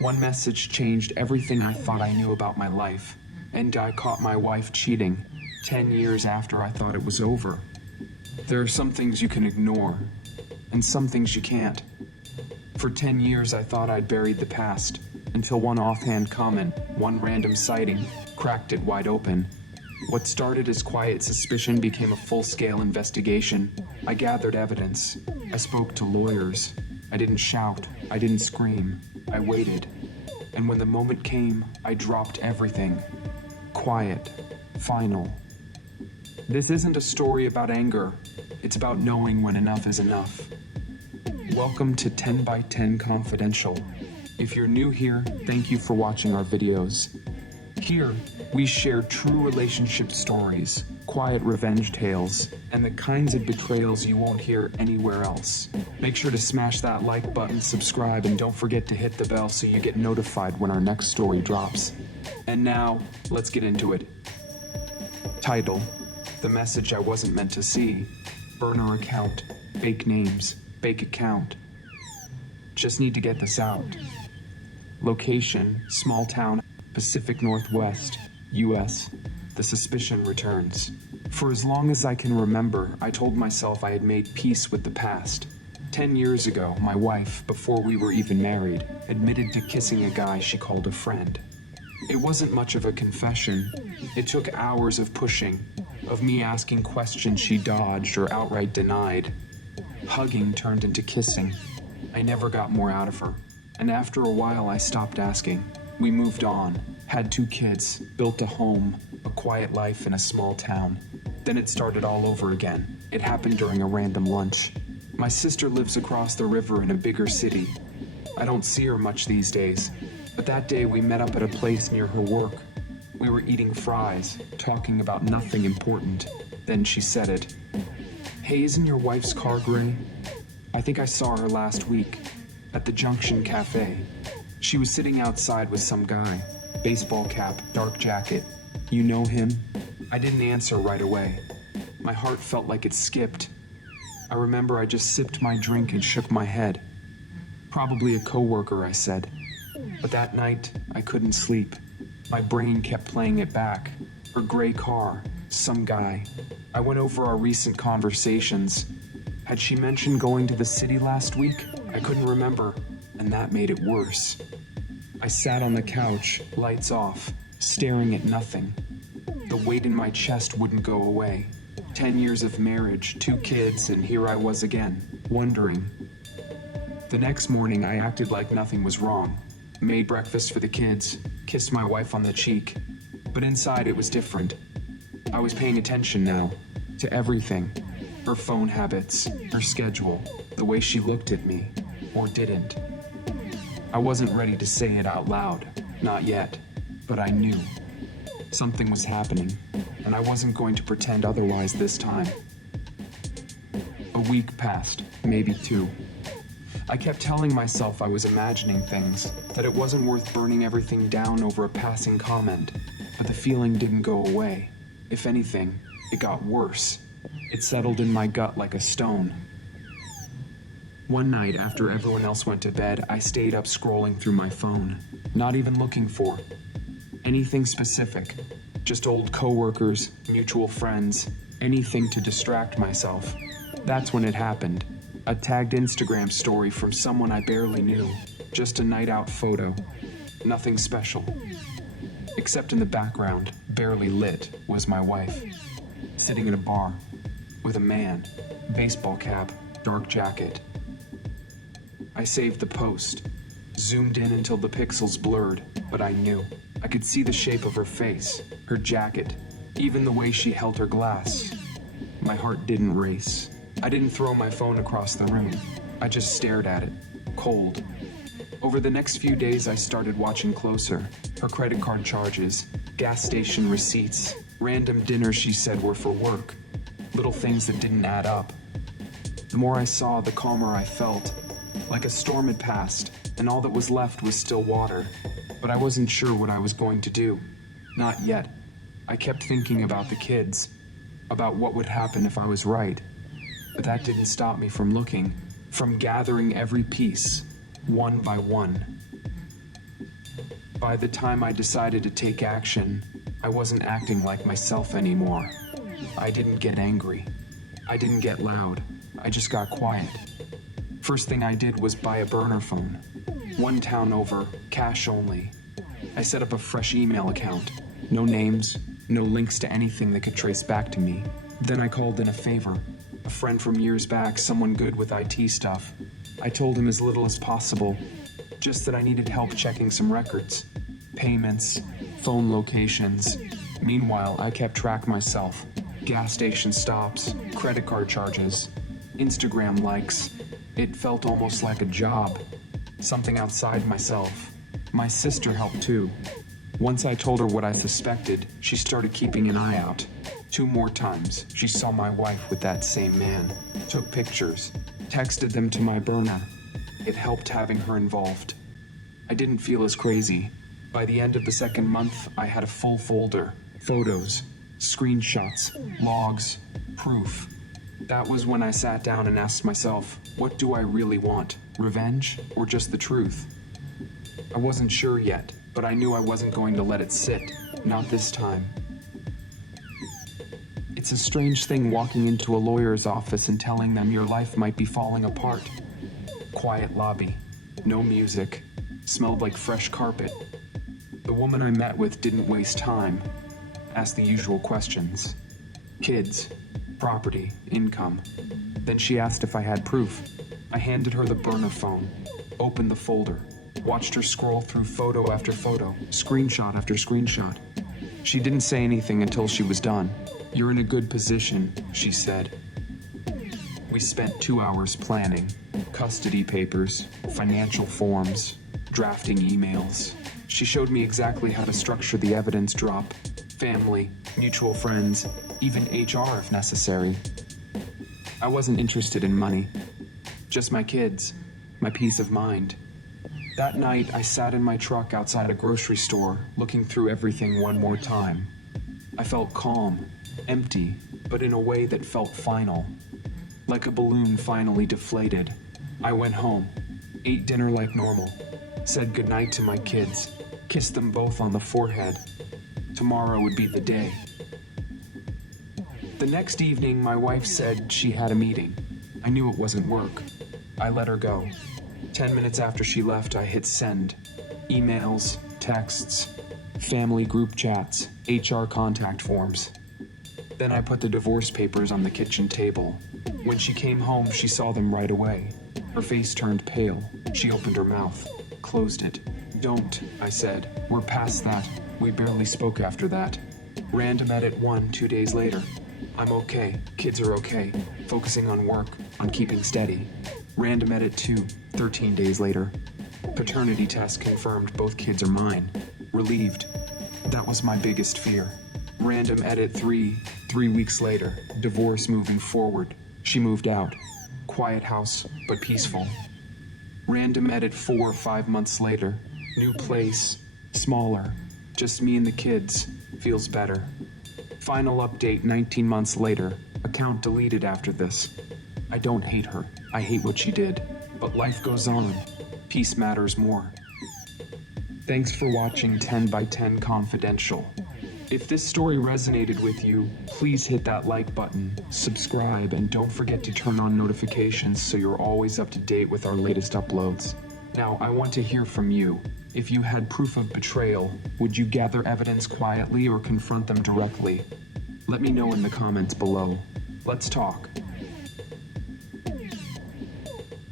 One message changed everything I thought I knew about my life, and I caught my wife cheating 10 years after I thought it was over. There are some things you can ignore, and some things you can't. For 10 years I thought I'd buried the past, until one offhand comment, one random sighting, cracked it wide open. What started as quiet suspicion became a full-scale investigation. I gathered evidence. I spoke to lawyers. I didn't shout. I didn't scream. I waited. And when the moment came, I dropped everything. Quiet. Final. This isn't a story about anger. It's about knowing when enough is enough. Welcome to 10 by 10 Confidential. If you're new here, thank you for watching our videos. Here, we share true relationship stories, quiet revenge tales, and the kinds of betrayals you won't hear anywhere else. Make sure to smash that like button, subscribe, and don't forget to hit the bell so you get notified when our next story drops. And now, let's get into it. Title: The Message I Wasn't Meant to See. Burner account. Fake names. Fake account. Just need to get this out. Location: small town, Pacific Northwest, US. The suspicion returns. For as long as I can remember, I told myself I had made peace with the past. 10 years ago, my wife, before we were even married, admitted to kissing a guy she called a friend. It wasn't much of a confession. It took hours of pushing, of me asking questions she dodged or outright denied. Hugging turned into kissing. I never got more out of her. And after a while, I stopped asking. We moved on, had 2 kids, built a home, a quiet life in a small town. Then it started all over again. It happened during a random lunch. My sister lives across the river in a bigger city. I don't see her much these days, but that day we met up at a place near her work. We were eating fries, talking about nothing important. Then she said it. "Hey, isn't your wife's car gray? I think I saw her last week at the Junction Cafe. She was sitting outside with some guy. Baseball cap, dark jacket. You know him?" I didn't answer right away. My heart felt like it skipped. I remember I just sipped my drink and shook my head. "Probably a coworker," I said. But that night, I couldn't sleep. My brain kept playing it back. Her gray car, some guy. I went over our recent conversations. Had she mentioned going to the city last week? I couldn't remember, and that made it worse. I sat on the couch, lights off, staring at nothing. The weight in my chest wouldn't go away. 10 years of marriage, 2 kids, and here I was again, wondering. The next morning, I acted like nothing was wrong. Made breakfast for the kids, kissed my wife on the cheek. But inside, it was different. I was paying attention now, to everything. Her phone habits, her schedule, the way she looked at me, or didn't. I wasn't ready to say it out loud, not yet, but I knew. Something was happening, and I wasn't going to pretend otherwise this time. A week passed, maybe 2. I kept telling myself I was imagining things, that it wasn't worth burning everything down over a passing comment, but the feeling didn't go away. If anything, it got worse. It settled in my gut like a stone. One night, after everyone else went to bed, I stayed up scrolling through my phone, not even looking for anything specific, just old coworkers, mutual friends, anything to distract myself. That's when it happened. A tagged Instagram story from someone I barely knew, just a night out photo, nothing special. Except in the background, barely lit, was my wife, sitting in a bar, with a man, baseball cap, dark jacket. I saved the post, zoomed in until the pixels blurred, but I knew. I could see the shape of her face, her jacket, even the way she held her glass. My heart didn't race. I didn't throw my phone across the room. I just stared at it, cold. Over the next few days, I started watching closer. Her credit card charges, gas station receipts, random dinners she said were for work, little things that didn't add up. The more I saw, the calmer I felt. Like a storm had passed, and all that was left was still water. But I wasn't sure what I was going to do. Not yet. I kept thinking about the kids, about what would happen if I was right. But that didn't stop me from looking, from gathering every piece, one by one. By the time I decided to take action, I wasn't acting like myself anymore. I didn't get angry. I didn't get loud. I just got quiet. First thing I did was buy a burner phone. One town over, cash only. I set up a fresh email account. No names, no links to anything that could trace back to me. Then I called in a favor. A friend from years back, someone good with IT stuff. I told him as little as possible, just that I needed help checking some records, payments, phone locations. Meanwhile, I kept track myself. Gas station stops, credit card charges, Instagram likes. It felt almost like a job, something outside myself. My sister helped too. Once I told her what I suspected, she started keeping an eye out. 2 more times, she saw my wife with that same man, took pictures, texted them to my burner. It helped having her involved. I didn't feel as crazy. By the end of the second month, I had a full folder, photos, screenshots, logs, proof. That was when I sat down and asked myself, what do I really want? Revenge or just the truth? I wasn't sure yet, but I knew I wasn't going to let it sit. Not this time. It's a strange thing walking into a lawyer's office and telling them your life might be falling apart. Quiet lobby, no music, smelled like fresh carpet. The woman I met with didn't waste time. Asked the usual questions. Kids, property, income. Then she asked if I had proof. I handed her the burner phone, opened the folder, watched her scroll through photo after photo, screenshot after screenshot. She didn't say anything until she was done. You're in a good position, she said. We spent 2 hours planning, custody papers, financial forms, drafting emails. She showed me exactly how to structure the evidence drop, family, mutual friends, even HR if necessary. I wasn't interested in money, just my kids, my peace of mind. That night, I sat in my truck outside a grocery store, looking through everything one more time. I felt calm, empty, but in a way that felt final. Like a balloon finally deflated. I went home, ate dinner like normal, said goodnight to my kids, kissed them both on the forehead. Tomorrow would be the day. The next evening, my wife said she had a meeting. I knew it wasn't work. I let her go. 10 minutes after she left, I hit send. Emails, texts, family group chats, HR contact forms. Then I put the divorce papers on the kitchen table. When she came home, she saw them right away. Her face turned pale. She opened her mouth, closed it. Don't, I said. We're past that. We barely spoke after that. Random edit 1 2 days later. I'm okay. Kids are okay. Focusing on work, on keeping steady. Random edit 2 13 days later. Paternity test confirmed both kids are mine. Relieved. That was my biggest fear. Random edit 3 weeks later. Divorce moving forward. She moved out. Quiet house, but peaceful. Random edit 4 5 months later. New place. Smaller. Just me and the kids. Feels better. Final update 19 months later. Account deleted after this. I don't hate her. I hate what she did. But life goes on. Peace matters more. Thanks for watching 10 by 10 Confidential. If this story resonated with you, please hit that like button, subscribe, and don't forget to turn on notifications so you're always up to date with our latest uploads. Now, I want to hear from you. If you had proof of betrayal, would you gather evidence quietly or confront them directly? Let me know in the comments below. Let's talk.